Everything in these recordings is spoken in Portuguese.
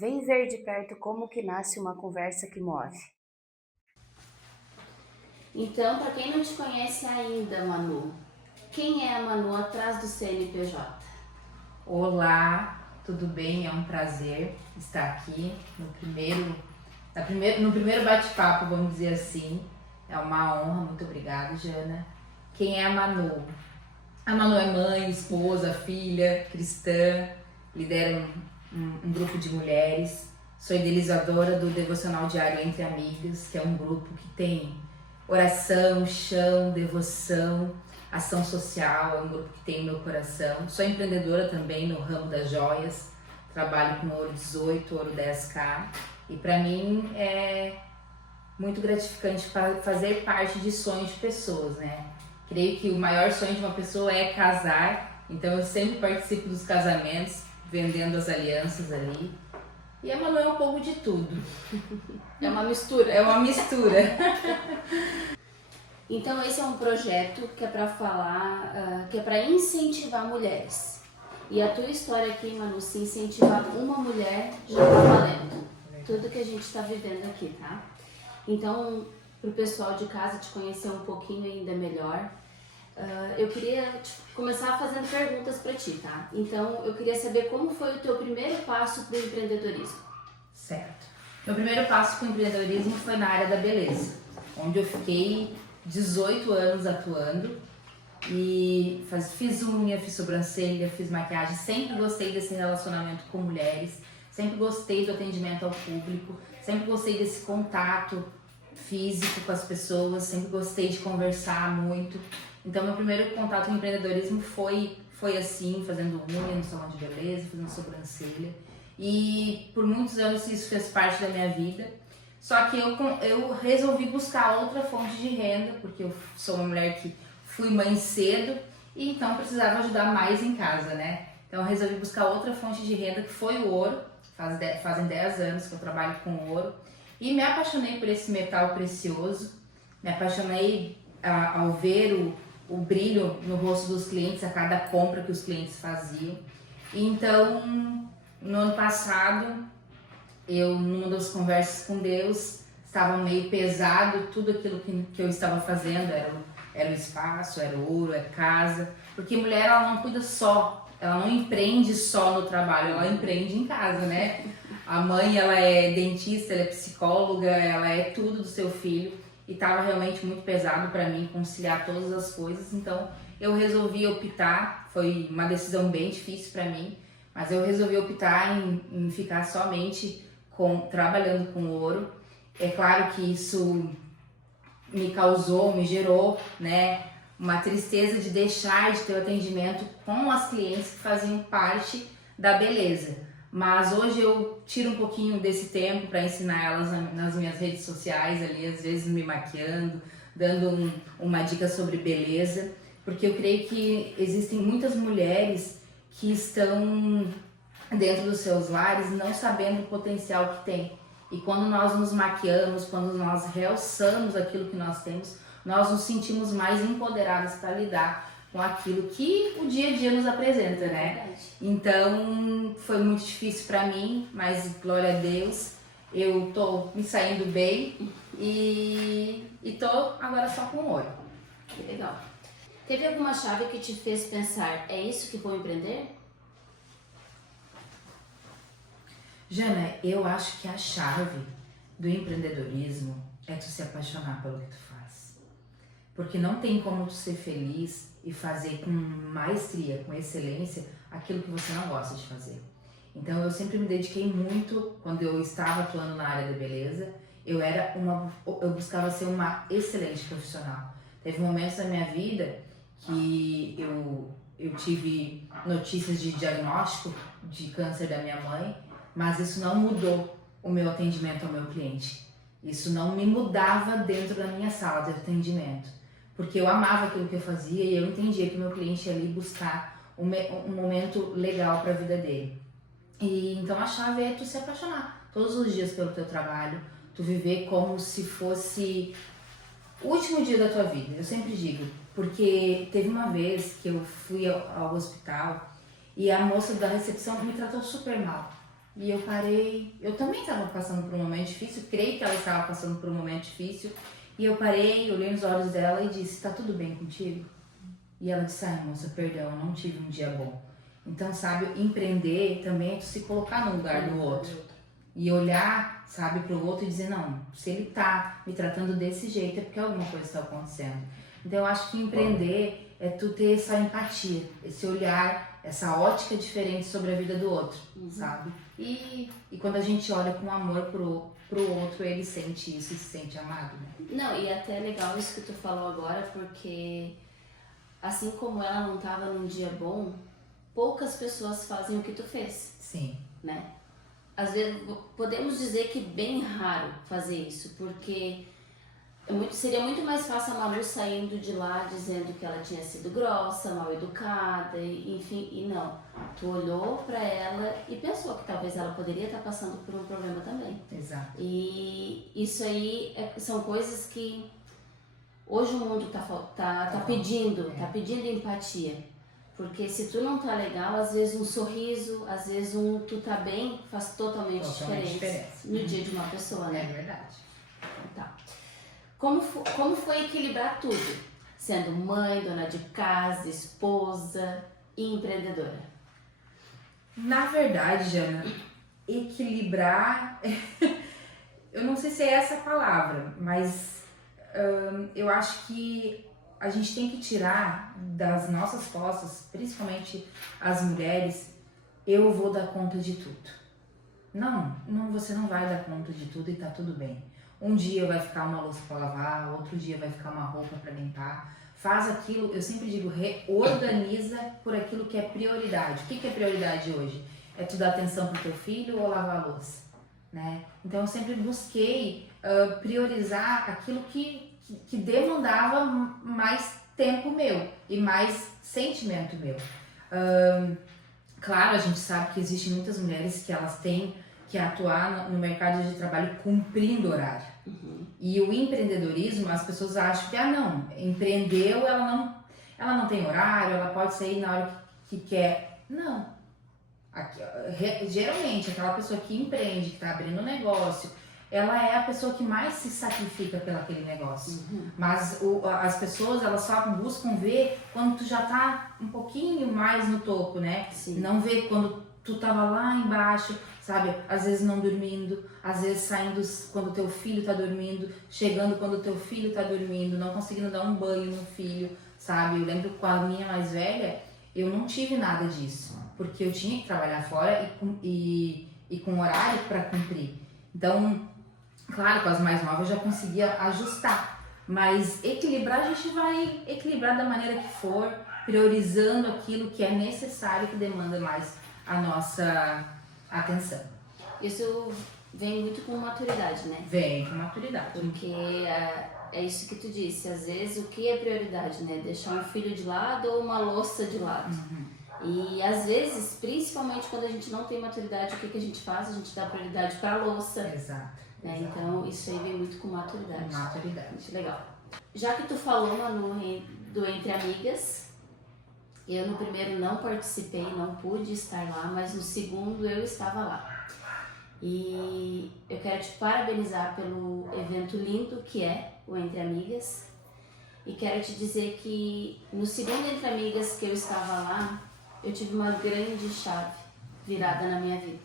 Vem ver de perto como que nasce uma conversa que move. Então, para quem não te conhece ainda, Manu, quem é a Manu atrás do CNPJ? Olá, tudo bem? É um prazer estar aqui no primeiro bate-papo, vamos dizer assim. É uma honra, muito obrigada, Jana. Quem é a Manu? A Manu é mãe, esposa, filha, cristã, lidera um grupo de mulheres. Sou idealizadora do Devocional Diário Entre Amigas, que é um grupo que tem oração, chão, devoção, ação social, é um grupo que tem no meu coração. Sou empreendedora também no ramo das joias, trabalho com ouro 18, ouro 10K, e para mim é muito gratificante fazer parte de sonhos de pessoas, né? Creio que o maior sonho de uma pessoa é casar, então eu sempre participo dos casamentos, vendendo as alianças ali. E a Manu é um pouco de tudo. É uma mistura. É uma mistura. Então, esse é um projeto que é para falar, que é para incentivar mulheres. E a tua história aqui, Manu, se incentivar uma mulher, já tá valendo. Tudo que a gente está vivendo aqui, tá? Então, para o pessoal de casa te conhecer um pouquinho ainda melhor, eu queria começar fazendo perguntas para ti, tá? Então, eu queria saber como foi o teu primeiro passo para o empreendedorismo. Certo. Meu primeiro passo com o empreendedorismo foi na área da beleza, onde eu fiquei 18 anos atuando e fiz unha, fiz sobrancelha, fiz maquiagem. Sempre gostei desse relacionamento com mulheres, sempre gostei do atendimento ao público, sempre gostei desse contato físico com as pessoas, sempre gostei de conversar muito. Então, meu primeiro contato com o empreendedorismo foi assim, fazendo unha no salão de beleza, fazendo sobrancelha. E por muitos anos isso fez parte da minha vida. Só que eu resolvi buscar outra fonte de renda, porque eu sou uma mulher que fui mãe cedo e então precisava ajudar mais em casa, né? Então eu resolvi buscar outra fonte de renda, que foi o ouro. Fazem 10 anos que eu trabalho com ouro e me apaixonei por esse metal precioso. Me apaixonei ao ver o brilho no rosto dos clientes a cada compra que os clientes faziam. Então, no ano passado, numa das conversas com Deus, estava meio pesado tudo aquilo que eu estava fazendo, era o espaço, era o ouro, era casa, porque mulher, ela não cuida só, ela não empreende só no trabalho, ela empreende em casa, né? A mãe, ela é dentista, ela é psicóloga, ela é tudo do seu filho, e estava realmente muito pesado para mim conciliar todas as coisas, então eu resolvi optar, foi uma decisão bem difícil para mim, mas eu resolvi optar em ficar somente trabalhando com ouro. É claro que isso me gerou, né, uma tristeza de deixar de ter o atendimento com as clientes que faziam parte da beleza. Mas hoje eu tiro um pouquinho desse tempo para ensinar elas nas minhas redes sociais, ali, às vezes me maquiando, dando uma dica sobre beleza, porque eu creio que existem muitas mulheres que estão dentro dos seus lares não sabendo o potencial que tem. E quando nós nos maquiamos, quando nós realçamos aquilo que nós temos, nós nos sentimos mais empoderadas para lidar com aquilo que o dia a dia nos apresenta, né? Então foi muito difícil para mim, mas glória a Deus, eu tô me saindo bem e tô agora só com ouro. Que legal. Teve alguma chave que te fez pensar, é isso que vou empreender? Jana, eu acho que a chave do empreendedorismo é tu se apaixonar pelo que tu faz. Porque não tem como tu ser feliz e fazer com maestria, com excelência, aquilo que você não gosta de fazer. Então eu sempre me dediquei muito, quando eu estava atuando na área da beleza, eu buscava ser uma excelente profissional. Teve momentos da minha vida que eu tive notícias de diagnóstico de câncer da minha mãe, mas isso não mudou o meu atendimento ao meu cliente. Isso não me mudava dentro da minha sala de atendimento, porque eu amava aquilo que eu fazia e eu entendia que o meu cliente ia ali buscar um momento legal para a vida dele. E então a chave é tu se apaixonar todos os dias pelo teu trabalho, tu viver como se fosse o último dia da tua vida. Eu sempre digo, porque teve uma vez que eu fui ao hospital e a moça da recepção me tratou super mal. E eu parei, eu também estava passando por um momento difícil, creio que ela estava passando por um momento difícil. E eu parei, olhei nos olhos dela e disse, tá tudo bem contigo? E ela disse, ai moça, perdão, eu não tive um dia bom. Então, sabe, empreender também é tu se colocar no lugar do outro. E olhar, sabe, pro outro e dizer, não, se ele tá me tratando desse jeito é porque alguma coisa está acontecendo. Então, eu acho que empreender é tu ter essa empatia, esse olhar, essa ótica diferente sobre a vida do outro, sabe? E quando a gente olha com amor pro outro, ele sente isso e se sente amado, né? Não, e até é legal isso que tu falou agora, porque assim como ela não estava num dia bom, poucas pessoas fazem o que tu fez. Sim. Né? Às vezes, podemos dizer que bem raro fazer isso, porque seria muito mais fácil a Malu saindo de lá dizendo que ela tinha sido grossa, mal educada, enfim, e não. Tu olhou pra ela e pensou que talvez ela poderia estar passando por um problema também. Exato. E isso aí são coisas que hoje o mundo tá pedindo empatia. Porque se tu não tá legal, às vezes um sorriso, às vezes tu tá bem, faz totalmente diferença no dia de uma pessoa, né? É verdade. Tá. Como foi equilibrar tudo? Sendo mãe, dona de casa, esposa e empreendedora? Na verdade, Jana, equilibrar, eu não sei se é essa a palavra, mas eu acho que a gente tem que tirar das nossas costas, principalmente as mulheres, eu vou dar conta de tudo. Não, você não vai dar conta de tudo e tá tudo bem. Um dia vai ficar uma louça para lavar, outro dia vai ficar uma roupa para limpar. Faz aquilo, eu sempre digo, reorganiza por aquilo que é prioridade. O que é prioridade hoje? É tu dar atenção pro teu filho ou lavar a louça, né? Então eu sempre busquei priorizar aquilo que demandava mais tempo meu e mais sentimento meu. Claro, a gente sabe que existem muitas mulheres que elas têm que atuar no mercado de trabalho cumprindo horário. E o empreendedorismo, as pessoas acham que, não, empreendeu, ela não tem horário, ela pode sair na hora que quer. Não. Geralmente, aquela pessoa que empreende, que está abrindo um negócio, ela é a pessoa que mais se sacrifica pelo aquele negócio. Mas as pessoas, elas só buscam ver quando tu já tá um pouquinho mais no topo, né? Sim. Não ver quando tu tava lá embaixo, sabe? Às vezes não dormindo, às vezes saindo quando teu filho tá dormindo, chegando quando teu filho tá dormindo, não conseguindo dar um banho no filho, sabe? Eu lembro que com a minha mais velha, eu não tive nada disso, porque eu tinha que trabalhar fora e com horário para cumprir. Então, claro, com as mais novas eu já conseguia ajustar, mas equilibrar, a gente vai equilibrar da maneira que for, priorizando aquilo que é necessário, que demanda mais a nossa atenção. Isso vem muito com maturidade, né? Vem com maturidade. Porque é isso que tu disse, às vezes o que é prioridade, né? Deixar um filho de lado ou uma louça de lado. E às vezes, principalmente quando a gente não tem maturidade, o que a gente faz? A gente dá prioridade para a louça. Exato. Né? Então isso aí vem muito com maturidade. Maturidade. Muito legal. Já que tu falou, Manu, do Entre Amigas, eu no primeiro não participei, não pude estar lá, mas no segundo eu estava lá. E eu quero te parabenizar pelo evento lindo que é o Entre Amigas. E quero te dizer que no segundo Entre Amigas que eu estava lá, eu tive uma grande chave virada na minha vida.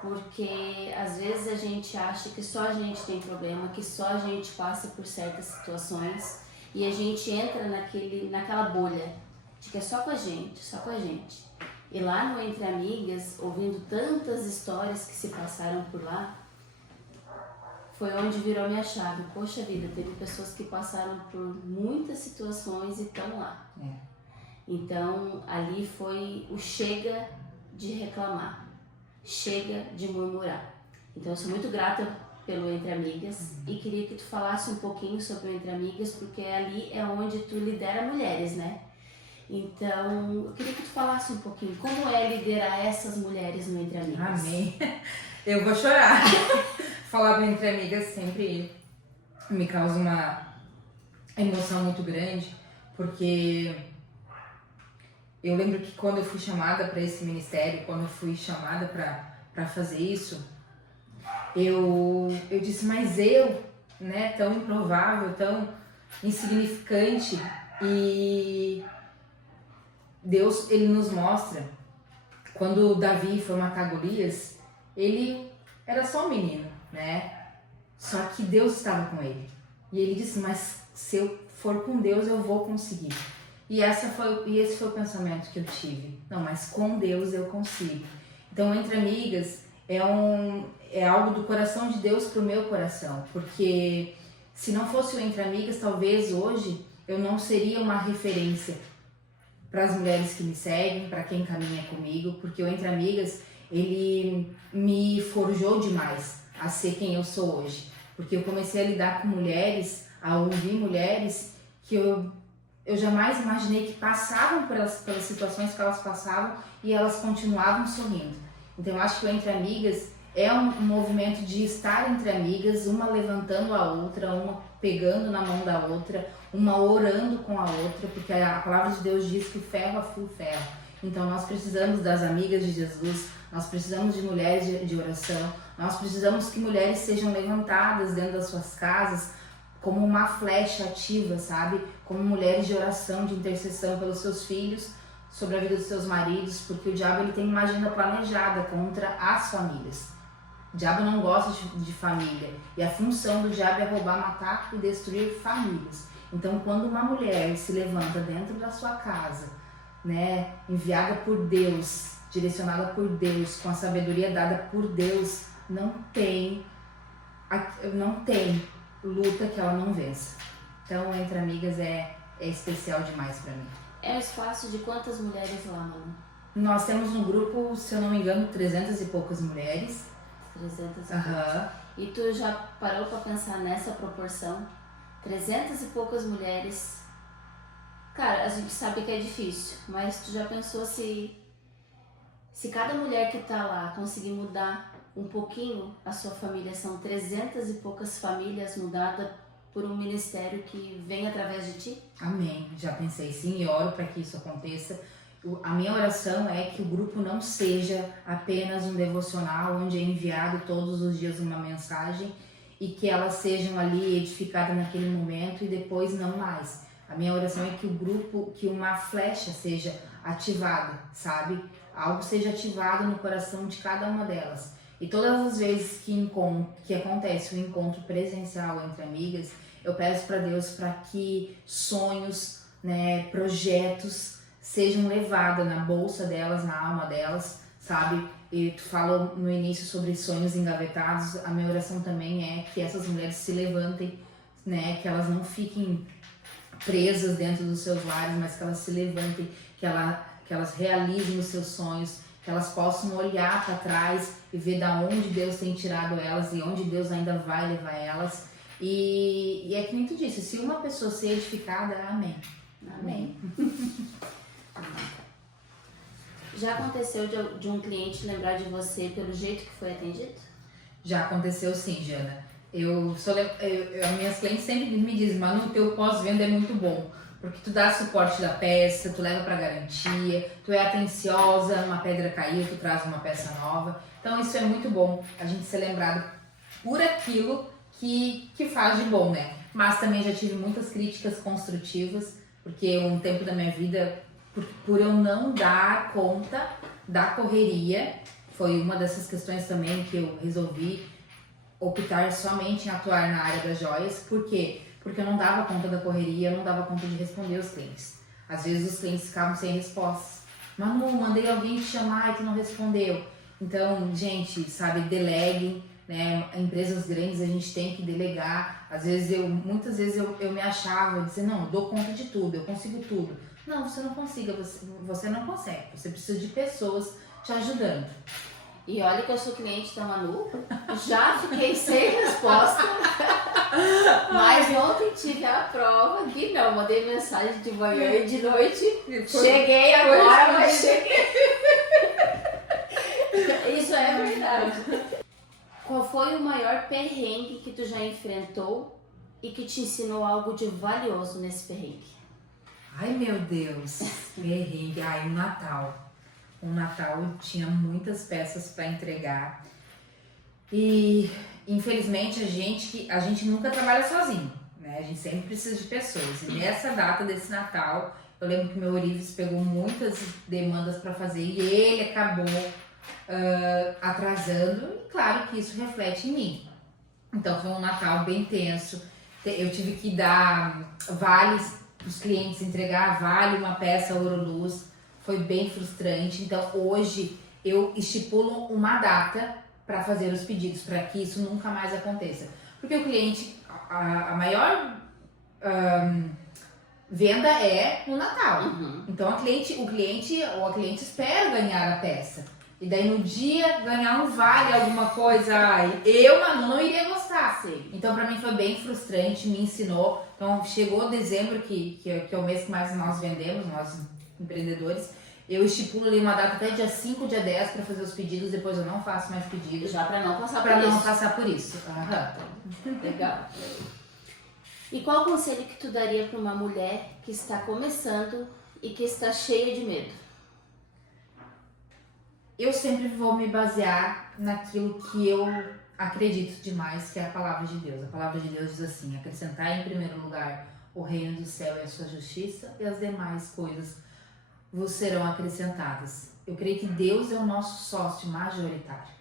Porque às vezes a gente acha que só a gente tem problema, que só a gente passa por certas situações e a gente entra naquela bolha de que é só com a gente, só com a gente. E lá no Entre Amigas, ouvindo tantas histórias que se passaram por lá, foi onde virou minha chave. Poxa vida, teve pessoas que passaram por muitas situações e estão lá. Então ali foi o chega de reclamar, chega de murmurar. Então eu sou muito grata pelo Entre Amigas e queria que tu falasse um pouquinho sobre o Entre Amigas, porque ali é onde tu lidera mulheres, né? Então, eu queria que tu falasse um pouquinho como é liderar essas mulheres no Entre Amigas. Amém. Eu vou chorar. Falar do Entre Amigas sempre me causa uma emoção muito grande, porque eu lembro que quando eu fui chamada para esse ministério, quando eu fui chamada para fazer isso, eu disse, mas eu, né, tão improvável, tão insignificante, e Deus, ele nos mostra, quando Davi foi matar Golias, ele era só um menino, né? Só que Deus estava com ele. E ele disse, mas se eu for com Deus, eu vou conseguir. E esse foi o pensamento que eu tive. Não, mas com Deus eu consigo. Então, Entre Amigas é algo do coração de Deus pro meu coração. Porque se não fosse o Entre Amigas, talvez hoje eu não seria uma referência para as mulheres que me seguem, para quem caminha comigo. Porque o Entre Amigas, ele me forjou demais a ser quem eu sou hoje. Porque eu comecei a lidar com mulheres, a ouvir mulheres que eu jamais imaginei que passavam pelas situações que elas passavam e elas continuavam sorrindo. Então eu acho que o Entre Amigas é um movimento de estar entre amigas, uma levantando a outra, uma pegando na mão da outra, uma orando com a outra, porque a palavra de Deus diz que o ferro afia o ferro. Então nós precisamos das amigas de Jesus, nós precisamos de mulheres de oração, nós precisamos que mulheres sejam levantadas dentro das suas casas como uma flecha ativa, sabe? Como mulheres de oração, de intercessão pelos seus filhos, sobre a vida dos seus maridos, porque o diabo ele tem uma agenda planejada contra as famílias. O diabo não gosta de família, e a função do diabo é roubar, matar e destruir famílias. Então, quando uma mulher se levanta dentro da sua casa, né, enviada por Deus, direcionada por Deus, com a sabedoria dada por Deus, não tem luta que ela não vença. Então, Entre Amigas é especial demais pra mim. É um espaço de quantas mulheres lá, Manu? Nós temos um grupo, se eu não me engano, 300 e poucas mulheres. 300 e poucas. E tu já parou pra pensar nessa proporção? 300 e poucas mulheres. Cara, a gente sabe que é difícil, mas tu já pensou se cada mulher que tá lá conseguir mudar um pouquinho a sua família? São 300 e poucas famílias mudadas por um ministério que vem através de ti? Amém. Já pensei sim e oro para que isso aconteça. A minha oração é que o grupo não seja apenas um devocional onde é enviado todos os dias uma mensagem e que elas sejam ali edificadas naquele momento e depois não mais. A minha oração é que o grupo, que uma flecha seja ativada, sabe? Algo seja ativado no coração de cada uma delas. E todas as vezes que acontece o encontro presencial entre amigas, eu peço para Deus para que sonhos, né, projetos sejam levados na bolsa delas, na alma delas, sabe? E tu falou no início sobre sonhos engavetados. A minha oração também é que essas mulheres se levantem, né, que elas não fiquem presas dentro dos seus lares, mas que elas se levantem, que elas realizem os seus sonhos, que elas possam olhar para trás e ver da onde Deus tem tirado elas e onde Deus ainda vai levar elas. E é que nem tu disse, se uma pessoa ser edificada, amém. Amém. Já aconteceu de um cliente lembrar de você pelo jeito que foi atendido? Já aconteceu sim, Jana. As minhas clientes sempre me dizem, Manu, o teu pós-venda é muito bom. Porque tu dá suporte da peça, tu leva pra garantia, tu é atenciosa, uma pedra caiu, tu traz uma peça nova. Então isso é muito bom, a gente ser lembrado por aquilo que faz de bom, né? Mas também já tive muitas críticas construtivas, porque um tempo da minha vida, por eu não dar conta da correria, foi uma dessas questões também que eu resolvi optar somente em atuar na área das joias. Por quê? Porque eu não dava conta da correria, eu não dava conta de responder os clientes. Às vezes os clientes ficavam sem respostas. Manu, mandei alguém te chamar e tu não respondeu. Então, gente, sabe, deleguem, né? Empresas grandes a gente tem que delegar. Muitas vezes eu me achava, dizer, não, eu dou conta de tudo, eu consigo tudo. Não, você não consiga, você não consegue. Você precisa de pessoas te ajudando. E olha que eu sou cliente da Manu, já fiquei sem resposta, mas ontem tive a prova que não, mandei mensagem de manhã e de noite, cheguei agora, mas cheguei. Isso é verdade. Qual foi o maior perrengue que tu já enfrentou e que te ensinou algo de valioso nesse perrengue? Ai, meu Deus, perrengue, ai, o Natal. um Natal, tinha muitas peças para entregar. E infelizmente a gente nunca trabalha sozinho, né? A gente sempre precisa de pessoas. E nessa data desse Natal, eu lembro que meu Orives pegou muitas demandas para fazer e ele acabou atrasando. E claro que isso reflete em mim. Então foi um Natal bem tenso. Eu tive que dar vales para os clientes, entregar vale, uma peça Ouro Luz. Foi bem frustrante. Então hoje eu estipulo uma data para fazer os pedidos, para que isso nunca mais aconteça. Porque o cliente, a maior venda é no Natal. Então o cliente ou a cliente espera ganhar a peça. E daí no dia ganhar um vale, alguma coisa, eu, Manu, não iria gostar. Sim. Então pra mim foi bem frustrante, me ensinou. Então chegou dezembro, que é o mês que mais nós vendemos, nós empreendedores. Eu estipulo ali uma data até dia 5, dia 10 para fazer os pedidos, depois eu não faço mais pedidos. Já para não passar Pra por não isso. passar por isso. Legal. E qual conselho que tu daria para uma mulher que está começando e que está cheia de medo? Eu sempre vou me basear naquilo que eu acredito demais, que é a palavra de Deus. A palavra de Deus diz assim: acrescentar em primeiro lugar o reino do céu e a sua justiça, e as demais coisas vos serão acrescentadas. Eu creio que Deus é o nosso sócio majoritário.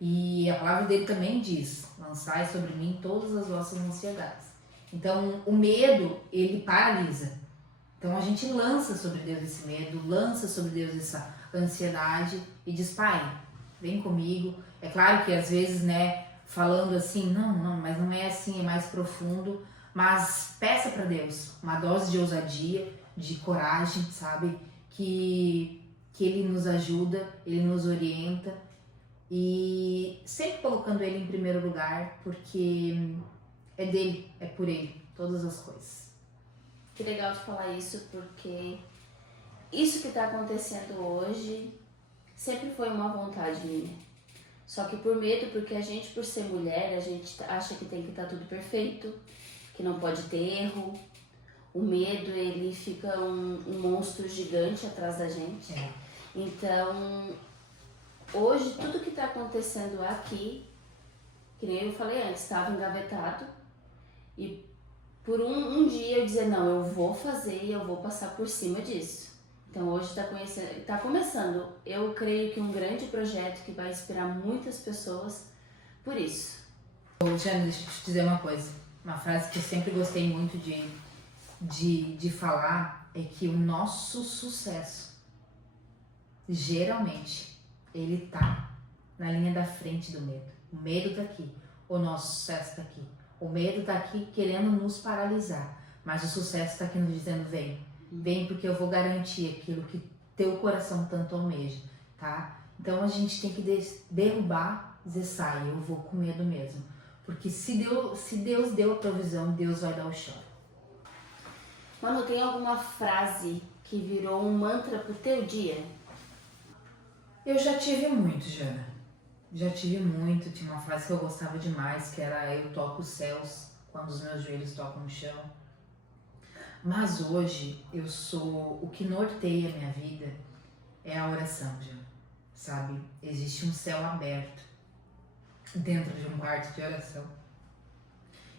E a palavra dele também diz: lançai sobre mim todas as vossas ansiedades. Então o medo, ele paralisa. Então a gente lança sobre Deus esse medo, lança sobre Deus essa ansiedade e diz: Pai, vem comigo. É claro que às vezes, né, falando assim, não, mas não é assim, é mais profundo. Mas peça para Deus uma dose de ousadia, de coragem, sabe? Que Ele nos ajuda, Ele nos orienta. E sempre colocando Ele em primeiro lugar, porque é dele, é por Ele, todas as coisas. Que legal de falar isso, porque isso que está acontecendo hoje sempre foi uma vontade minha. Só que por medo, porque a gente, por ser mulher, a gente acha que tem que estar tudo perfeito, que não pode ter erro. O medo, ele fica um monstro gigante atrás da gente. Então, hoje, tudo que está acontecendo aqui, que nem eu falei antes, estava engavetado. E por um dia eu dizer, não, eu vou fazer e eu vou passar por cima disso. Então hoje está começando, eu creio que um grande projeto que vai inspirar muitas pessoas por isso. Jana, deixa eu te dizer uma coisa. Uma frase que eu sempre gostei muito de falar é que o nosso sucesso, geralmente, ele tá na linha da frente do medo. O medo tá aqui, o nosso sucesso tá aqui. O medo tá aqui querendo nos paralisar, mas o sucesso tá aqui nos dizendo: vem porque eu vou garantir aquilo que teu coração tanto almeja, tá? Então a gente tem que derrubar, dizer: sai, eu vou com medo mesmo. Porque se Deus deu a provisão, Deus vai dar o chão. Manu, tem alguma frase que virou um mantra pro teu dia? Eu já tive muito, Jana. Já tive muito. Tinha uma frase que eu gostava demais, que era: eu toco os céus quando os meus joelhos tocam o chão. Mas hoje eu sou... O que norteia a minha vida é a oração, Jana. Sabe? Existe um céu aberto dentro de um quarto de oração.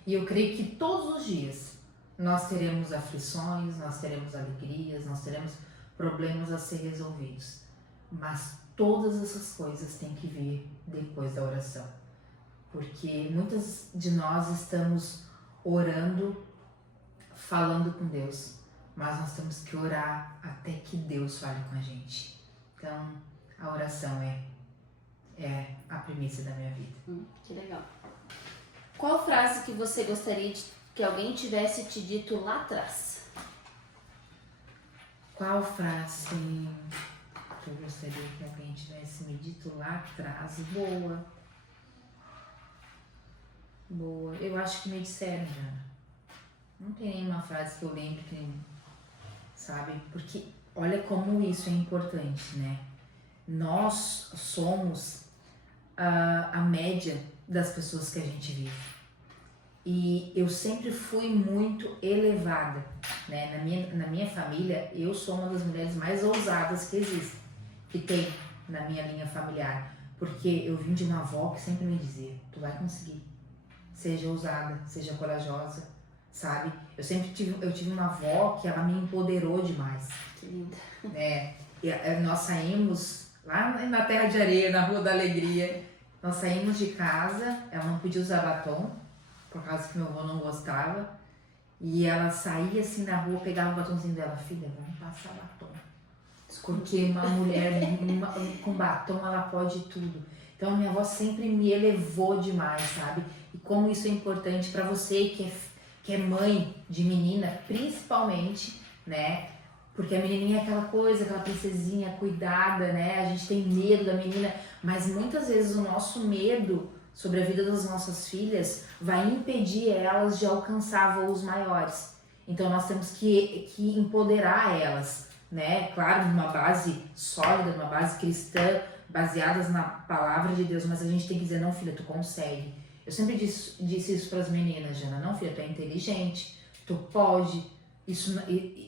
E eu creio que todos os dias nós teremos aflições, nós teremos alegrias, nós teremos problemas a ser resolvidos. Mas todas essas coisas têm que vir depois da oração. Porque muitas de nós estamos orando, falando com Deus, mas nós temos que orar até que Deus fale com a gente. Então, a oração é a premissa da minha vida. Que legal. Qual frase que você gostaria que alguém tivesse te dito lá atrás? Qual frase que eu gostaria que alguém tivesse me dito lá atrás? Boa. Eu acho que me disseram, Jana. Não tem nenhuma frase que eu lembro que, sabe? Porque olha como isso é importante, né? Nós somos a média das pessoas que a gente vive. E eu sempre fui muito elevada, né? Na minha família, eu sou uma das mulheres mais ousadas que existem. que tem na minha linha familiar. Porque eu vim de uma avó que sempre me dizia, tu vai conseguir. Seja ousada, seja corajosa, sabe? Eu tive uma avó que ela me empoderou demais. Que linda. Né? Nós saímos lá na Terra de Areia, na Rua da Alegria. Nós saímos de casa, ela não podia usar batom, por causa que meu avô não gostava. E ela saía assim na rua, pegava o batomzinho dela, filha, vamos passar batom. Porque uma mulher com batom, ela pode tudo. Então minha avó sempre me elevou demais, sabe? E como isso é importante para você que é mãe de menina, principalmente, né? Porque a menininha é aquela coisa, aquela princesinha cuidada, né? A gente tem medo da menina, mas muitas vezes o nosso medo sobre a vida das nossas filhas vai impedir elas de alcançar voos maiores. Então nós temos que empoderar elas, né? Claro, numa base sólida, numa base cristã, baseadas na palavra de Deus, mas a gente tem que dizer, não, filha, tu consegue. Eu sempre disse isso para as meninas, Jana, não, filha, tu é inteligente, tu pode.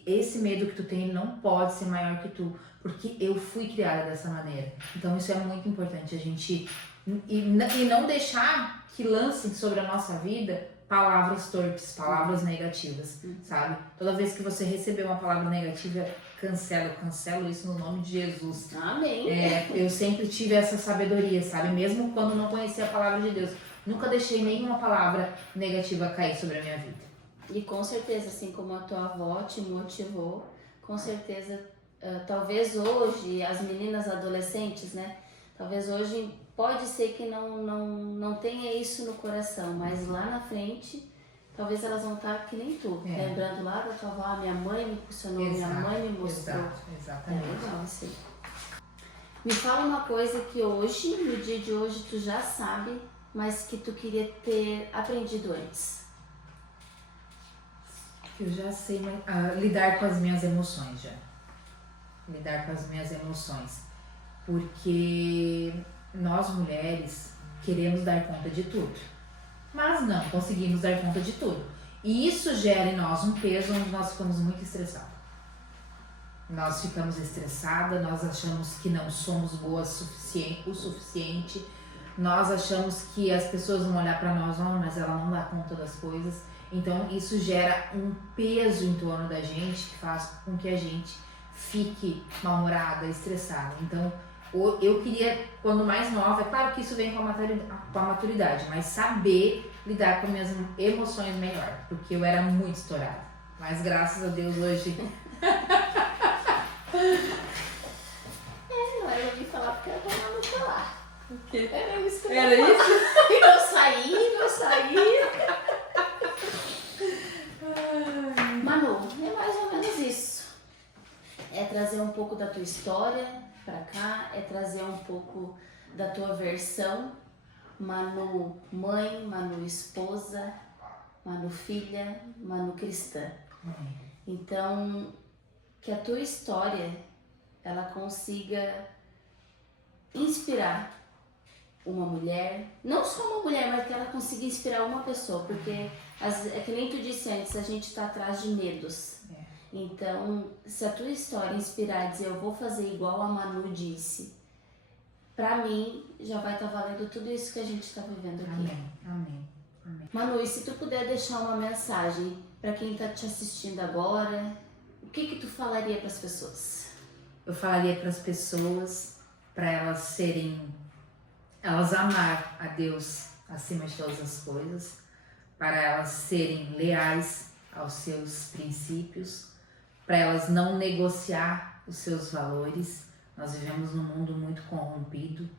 Esse medo que tu tem não pode ser maior que tu, porque eu fui criada dessa maneira. Então isso é muito importante, a gente e não deixar que lancem sobre a nossa vida palavras torpes, palavras negativas, sabe? Toda vez que você receber uma palavra negativa, cancelo isso no nome de Jesus. Amém. Eu sempre tive essa sabedoria, sabe? Mesmo quando não conhecia a palavra de Deus, nunca deixei nenhuma palavra negativa cair sobre a minha vida. E com certeza, assim como a tua avó te motivou, com certeza, talvez hoje, as meninas adolescentes, né? Talvez hoje pode ser que não tenha isso no coração, mas lá na frente, talvez elas vão estar que nem tu. Lembrando lá da tua avó, minha mãe me impulsionou, minha mãe me mostrou. Exatamente. É legal, assim. Me fala uma coisa que hoje, no dia de hoje, tu já sabe, mas que tu queria ter aprendido antes. Eu já sei lidar com as minhas emoções já. Lidar com as minhas emoções. Porque nós mulheres queremos dar conta de tudo. Mas não conseguimos dar conta de tudo. E isso gera em nós um peso onde nós ficamos muito estressados. Nós ficamos estressadas, nós achamos que não somos boas o suficiente. Nós achamos que as pessoas vão olhar para nós, mas ela não dá conta das coisas. Então isso gera um peso em torno da gente que faz com que a gente fique mal-humorada, estressada. Então eu queria, quando mais nova, é claro que isso vem com a maturidade, mas saber lidar com minhas emoções melhor, porque eu era muito estourada. Mas graças a Deus hoje... Não, eu ouvi falar porque eu tava no celular. O quê? Era isso que Era isso? eu saí. Manu, é mais ou menos isso. É trazer um pouco da tua história pra cá, é trazer um pouco da tua versão. Manu mãe, Manu esposa, Manu filha, Manu cristã. Então, que a tua história, ela consiga inspirar uma mulher, não só uma mulher, mas que ela consiga inspirar uma pessoa, porque é que nem tu disse antes, a gente tá atrás de medos. Então, se a tua história inspirar e dizer, eu vou fazer igual a Manu disse, pra mim, já vai estar valendo tudo isso que a gente tá vivendo aqui. Amém. Manu, e se tu puder deixar uma mensagem pra quem tá te assistindo agora, o que tu falaria pras pessoas? Eu falaria para as pessoas, para elas amar a Deus acima de todas as coisas, para elas serem leais aos seus princípios, para elas não negociar os seus valores. Nós vivemos num mundo muito corrompido,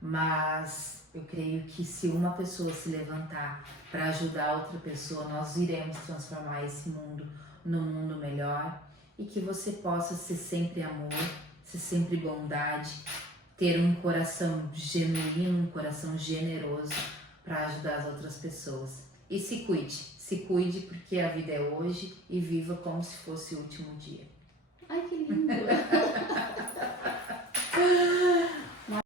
mas eu creio que se uma pessoa se levantar para ajudar outra pessoa, nós iremos transformar esse mundo num mundo melhor, e que você possa ser sempre amor, ser sempre bondade, ter um coração genuíno, um coração generoso para ajudar as outras pessoas. E se cuide porque a vida é hoje, e viva como se fosse o último dia. Ai, que lindo!